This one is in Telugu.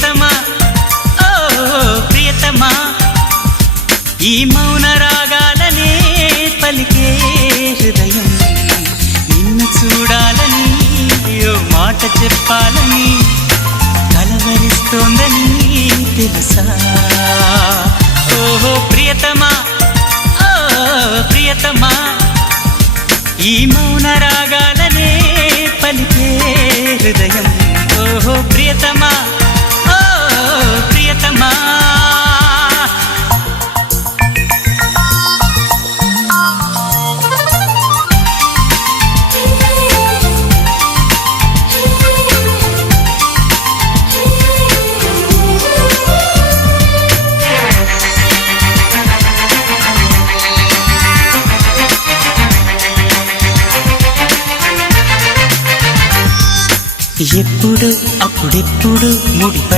ప్రియతమా ఓ ప్రియతమా ఈ మౌన రాగాలనే పలికే హృదయం నిన్ను చూడాలని ఓ మాట చెప్పాలని కలవరిస్తోందని తెలుసా ఓహో ప్రియతమా ఓ ప్రియతమా ఈ మౌన రాగాలనే పలికే హృదయం ఓహో ప్రియతమా ఓ ప్రియతమా ఎప్పుడు అప్పుడెప్పుడు ముడి